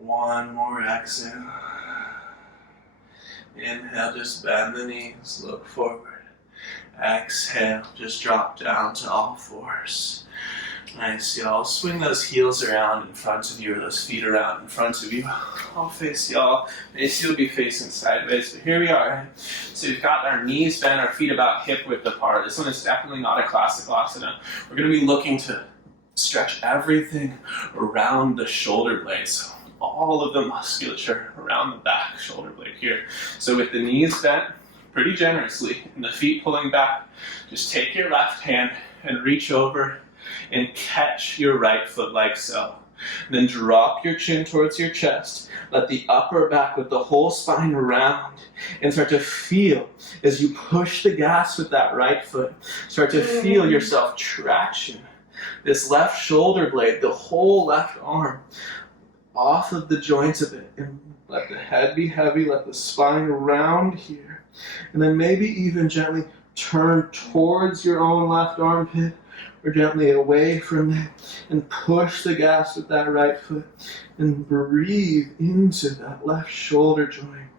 One more exhale. Inhale, just bend the knees, look forward. Exhale, just drop down to all fours. Nice, y'all. Swing those heels around in front of you, or those feet around in front of you. I'll face y'all. Maybe you'll be facing sideways, but here we are. So we've got our knees bent, our feet about hip width apart. This one is definitely not a classic asana. We're going to be looking to stretch everything around the shoulder blades. All of the musculature around the back shoulder blade here. So with the knees bent pretty generously and the feet pulling back, just take your left hand and reach over and catch your right foot like so. Then drop your chin towards your chest. Let the upper back with the whole spine round and start to feel as you push the gas with that right foot. Start to feel yourself traction. This left shoulder blade, the whole left arm, off of the joints of it, and let the head be heavy, let the spine round here, and then maybe even gently turn towards your own left armpit or gently away from it and push the gas with that right foot and breathe into that left shoulder joint.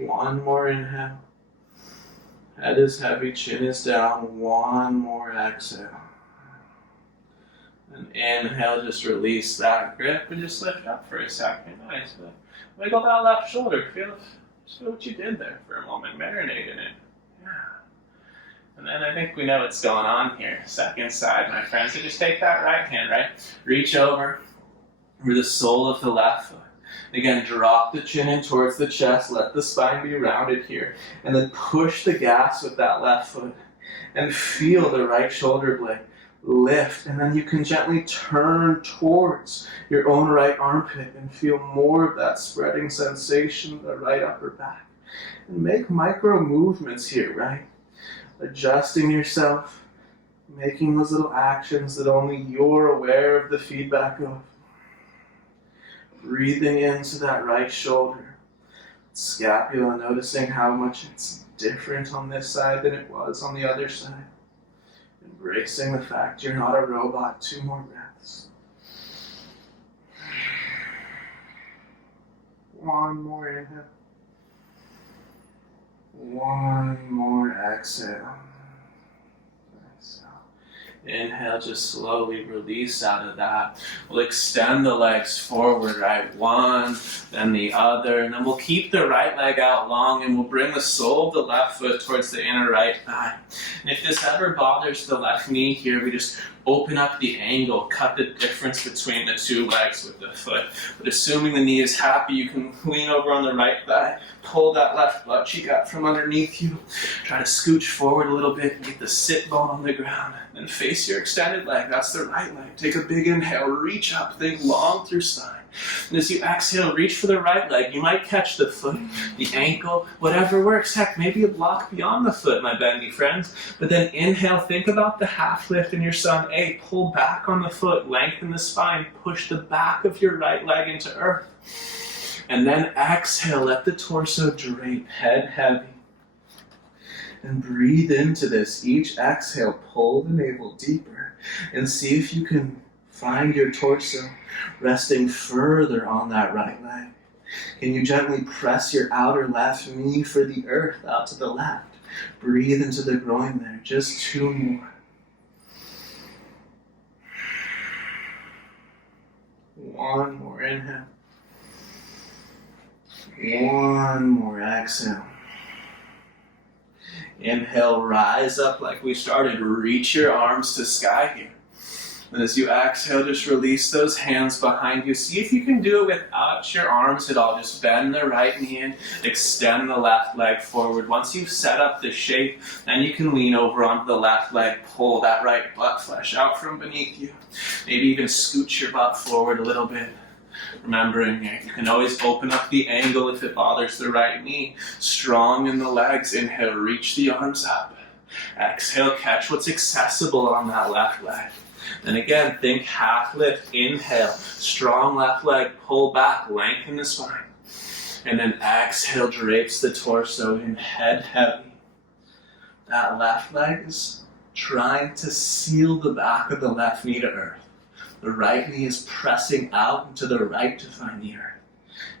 One more inhale. Head is heavy, chin is down. One more exhale. And inhale, just release that grip and just lift up for a second. Nice. Wiggle that left shoulder. Just feel what you did there for a moment. Marinate in it. Yeah. And then I think we know what's going on here. Second side, my friends. So just take that right hand, right? Reach over the sole of the left foot. Again, drop the chin in towards the chest. Let the spine be rounded here. And then push the gas with that left foot. And feel the right shoulder blade lift. And then you can gently turn towards your own right armpit and feel more of that spreading sensation in the right upper back. And make micro movements here, right? Adjusting yourself, making those little actions that only you're aware of the feedback of. Breathing into that right shoulder. Scapula, noticing how much it's different on this side than it was on the other side. Embracing the fact you're not a robot. 2 more breaths. 1 more inhale. 1 more exhale. Inhale, just slowly release out of that. We'll extend the legs forward, right? One, then the other, and then we'll keep the right leg out long and we'll bring the sole of the left foot towards the inner right thigh. And if this ever bothers the left knee here, we just open up the angle, cut the difference between the 2 legs with the foot. But assuming the knee is happy, you can lean over on the right thigh, pull that left butt cheek out from underneath you, try to scooch forward a little bit and get the sit bone on the ground. Then face your extended leg, that's the right leg. Take a big inhale, reach up, think long through spine. And as you exhale, reach for the right leg. You might catch the foot, the ankle, whatever works. Heck, maybe a block beyond the foot, my bendy friends. But then inhale, think about the half lift in your sun A. Pull back on the foot, lengthen the spine, push the back of your right leg into earth. And then exhale, let the torso drape, head heavy. And breathe into this. Each exhale, pull the navel deeper. And see if you can find your torso resting further on that right leg. Can you gently press your outer left knee for the earth out to the left? Breathe into the groin there. Just 2 more. 1 more inhale. 1 more exhale. Inhale, rise up like we started. Reach your arms to sky here. And as you exhale, just release those hands behind you. See if you can do it without your arms at all. Just bend the right knee in, extend the left leg forward. Once you've set up the shape, then you can lean over onto the left leg, pull that right butt flesh out from beneath you. Maybe even scooch your butt forward a little bit. Remembering you can always open up the angle if it bothers the right knee. Strong in the legs. Inhale, reach the arms up. Exhale, catch what's accessible on that left leg. And again, think half lift. Inhale, strong left leg, pull back, lengthen the spine. And then exhale, drapes the torso in, head heavy. That left leg is trying to seal the back of the left knee to earth. The right knee is pressing out into the right to find the earth.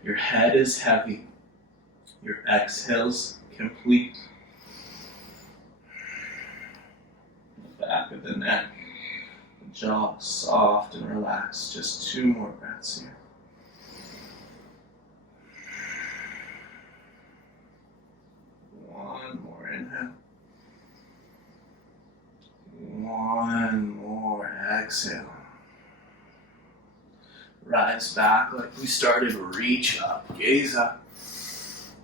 Your head is heavy. Your exhale's complete. The back of the neck. The jaw soft and relaxed. Just 2 more breaths here. One more inhale. 1 more exhale. Rise back like we started, reach up, gaze up.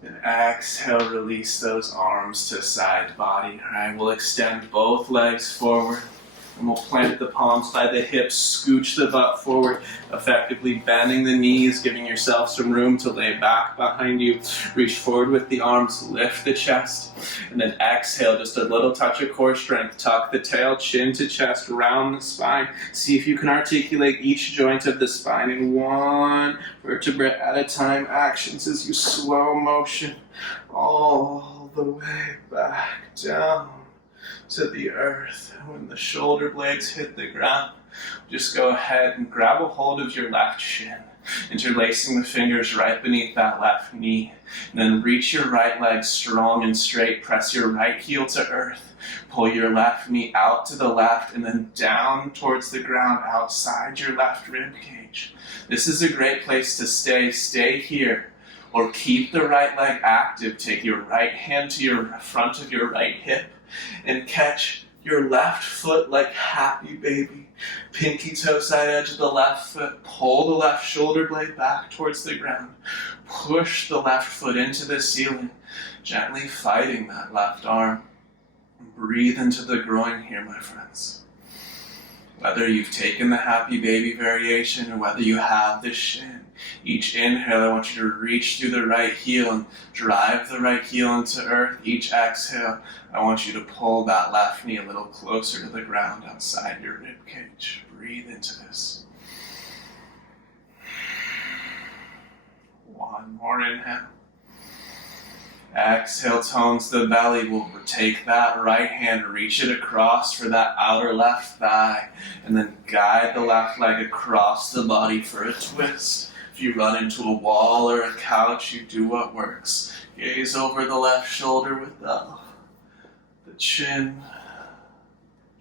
And exhale, release those arms to side body. All right, we'll extend both legs forward. And we'll plant the palms by the hips, scooch the butt forward, effectively bending the knees, giving yourself some room to lay back behind you. Reach forward with the arms, lift the chest, and then exhale, just a little touch of core strength. Tuck the tail, chin to chest, round the spine. See if you can articulate each joint of the spine in 1 vertebra at a time. Actions as you slow motion all the way back down to the earth. When the shoulder blades hit the ground, just go ahead and grab a hold of your left shin. interlacing the fingers right beneath that left knee. And then reach your right leg strong and straight. Press your right heel to earth. Pull your left knee out to the left and then down towards the ground outside your left rib cage. This is a great place to stay. Stay here. Or keep the right leg active. Take your right hand to your front of your right hip and catch your left foot like happy baby. Pinky toe side edge of the left foot. Pull the left shoulder blade back towards the ground. Push the left foot into the ceiling, gently fighting that left arm. Breathe into the groin here, my friends. Whether you've taken the happy baby variation or whether you have the shin, each inhale, I want you to reach through the right heel and drive the right heel into earth. Each exhale, I want you to pull that left knee a little closer to the ground outside your rib cage. Breathe into this. One more inhale. Exhale, tones the belly. We'll take that right hand, reach it across for that outer left thigh, and then guide the left leg across the body for a twist. If you run into a wall or a couch, you do what works. Gaze over the left shoulder with the chin.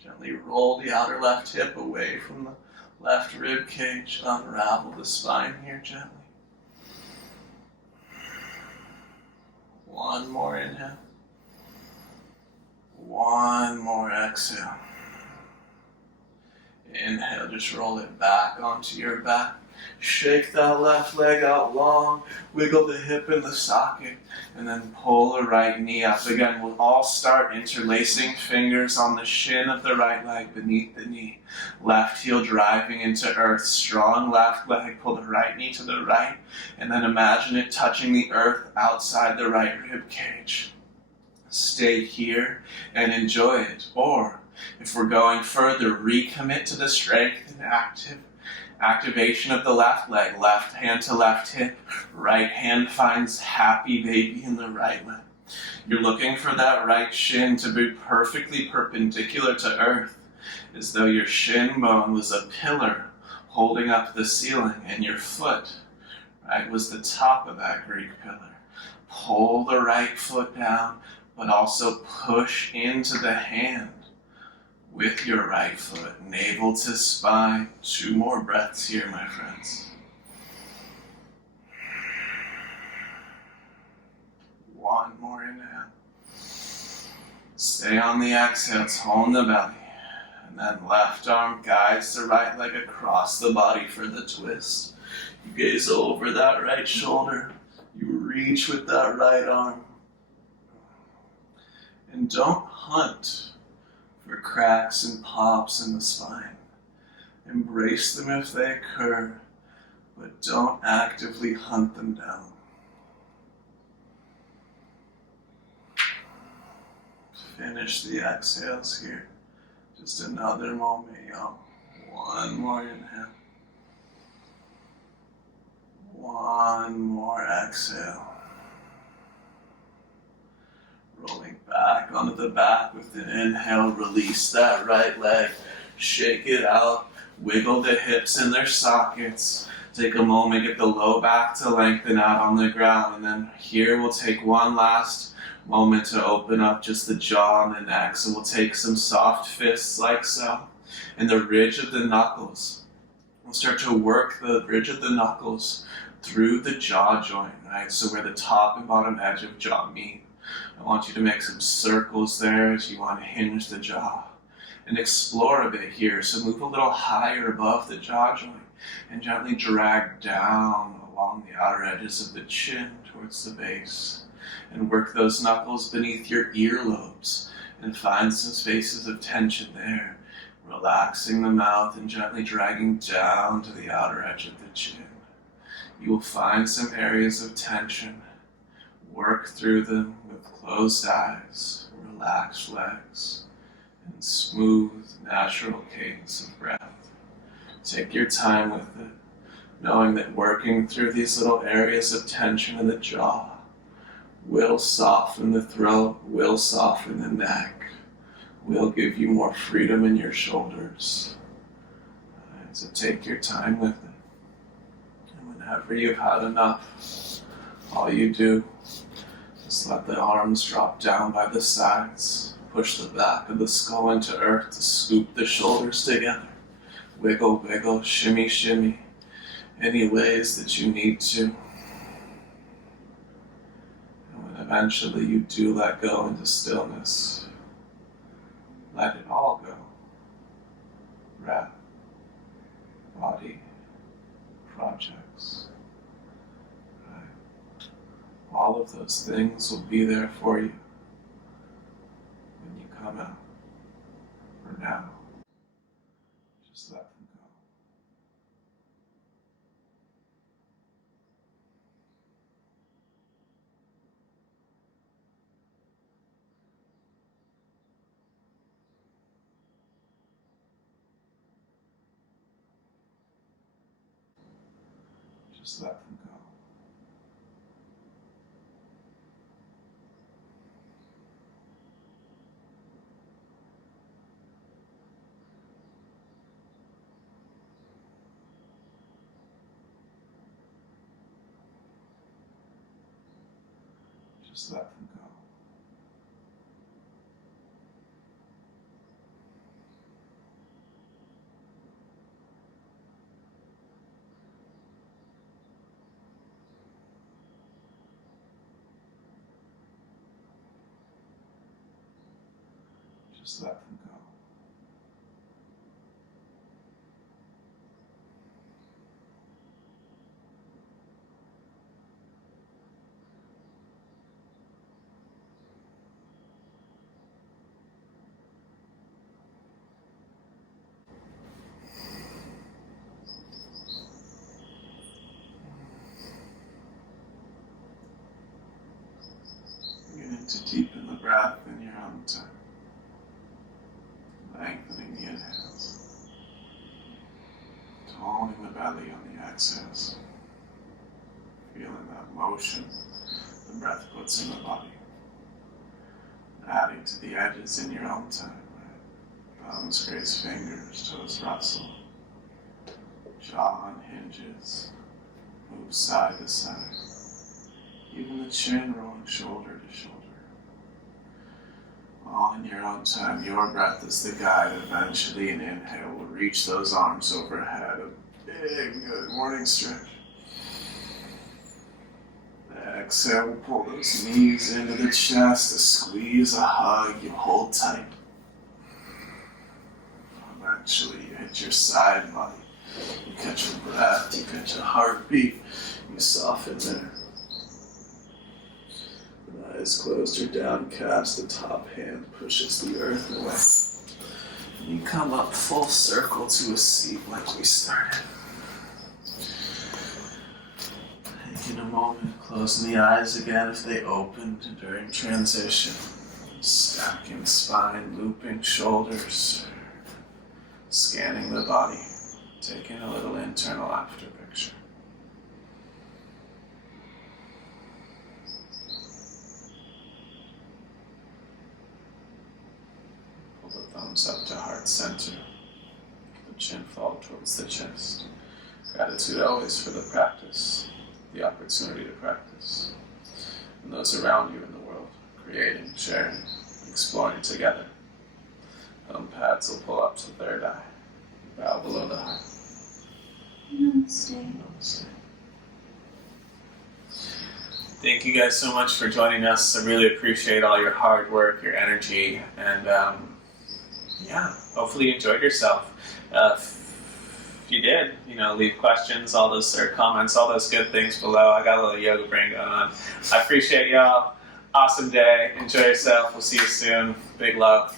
Gently roll the outer left hip away from the left rib cage. Unravel the spine here gently. One more inhale. One more exhale. Inhale, just roll it back onto your back. Shake that left leg out long, wiggle the hip in the socket, and then pull the right knee up. Again, we'll all start interlacing fingers on the shin of the right leg beneath the knee. Left heel driving into earth, strong left leg, pull the right knee to the right, and then imagine it touching the earth outside the right rib cage. Stay here and enjoy it. Or, if we're going further, recommit to the strength and activation of the left leg, left hand to left hip, right hand finds happy baby in the right leg. You're looking for that right shin to be perfectly perpendicular to earth, as though your shin bone was a pillar holding up the ceiling and your foot, right, was the top of that Greek pillar. Pull the right foot down, but also push into the hand with your right foot, navel to spine. 2 more breaths here, my friends. One more inhale. Stay on the exhale, tone the belly. And then left arm guides the right leg across the body for the twist. You gaze over that right shoulder. You reach with that right arm. And don't hunt for cracks and pops in the spine. Embrace them if they occur, but don't actively hunt them down. Finish the exhales here. Just another moment, y'all. One more inhale. One more exhale. Rolling back onto the back with an inhale, release that right leg, shake it out, wiggle the hips in their sockets. Take a moment, get the low back to lengthen out on the ground, and then here we'll take one last moment to open up just the jaw and the neck. So we'll take some soft fists like so, and the ridge of the knuckles. We'll start to work the ridge of the knuckles through the jaw joint, right? So where the top and bottom edge of jaw meet. I want you to make some circles there as you want to hinge the jaw. And explore a bit here. So move a little higher above the jaw joint and gently drag down along the outer edges of the chin towards the base. And work those knuckles beneath your earlobes and find some spaces of tension there. Relaxing the mouth and gently dragging down to the outer edge of the chin. You will find some areas of tension. Work through them with closed eyes, relaxed legs, and smooth, natural cadence of breath. Take your time with it, knowing that working through these little areas of tension in the jaw will soften the throat, will soften the neck, will give you more freedom in your shoulders. So take your time with it. And Whenever you've had enough, all you do is let the arms drop down by the sides, push the back of the skull into earth to scoop the shoulders together. Wiggle, wiggle, shimmy, shimmy, any ways that you need to. And when eventually you do let go into stillness, let it all go. Breath, body, projects. Right? All of those things will be there for you when you come out. For now, just let them go. Just let them go. Just let them go. Just let them go. Beginning to deepen the breath in your own time. Lengthening the inhales. Toning the belly on the exhales. Feeling that motion the breath puts in the body. Adding to the edges in your own time. Right? Thumbs graze fingers, toes rustle. Jaw unhinges. Move side to side. Even the chin rolling shoulder to shoulder. All in your own time. Your breath is the guide. Eventually an inhale will reach those arms overhead. A big good morning stretch. Exhale, pull those knees into the chest, a squeeze, a hug, you hold tight. Eventually you hit your side body, you catch your breath, you catch your heartbeat, you soften there. With eyes closed or downcast, the top hand pushes the earth away. And you come up full circle to a seat like we started. Taking a moment, closing the eyes again if they opened during transition. Stacking spine, looping shoulders. Scanning the body. Taking a little internal after picture. Pull the thumbs up to heart center. The chin fall towards the chest. Gratitude always for the practice. The opportunity to practice, and those around you in the world, creating, sharing, exploring together. Thumb pads will pull up to third eye, bow below the heart. Namaste. Namaste. Thank you guys so much for joining us. I really appreciate all your hard work, your energy, and hopefully you enjoyed yourself. If you did, leave questions, all those or comments, all those good things below. I got a little yoga brain going on. I appreciate y'all. Awesome day. Enjoy yourself. We'll see you soon. Big love.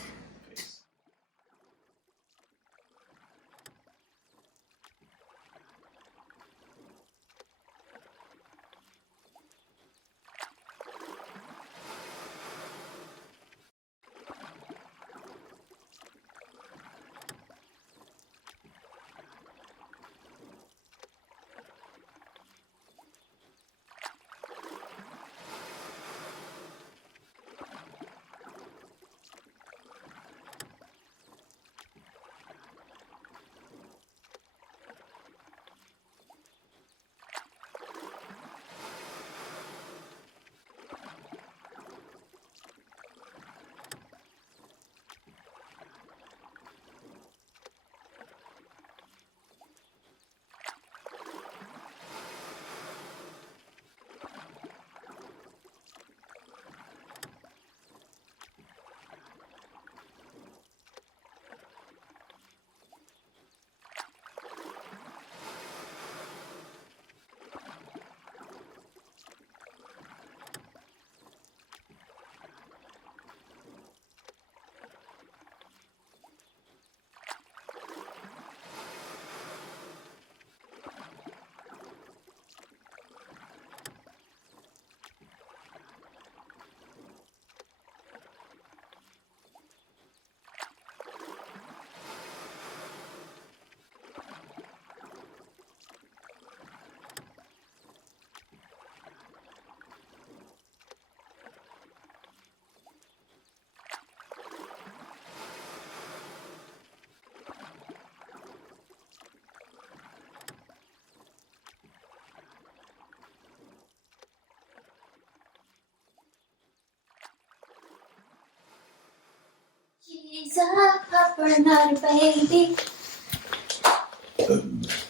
She's a pupper, not a baby.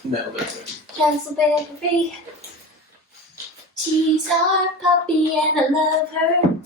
Nailed it. Just a baby. She's our puppy and I love her.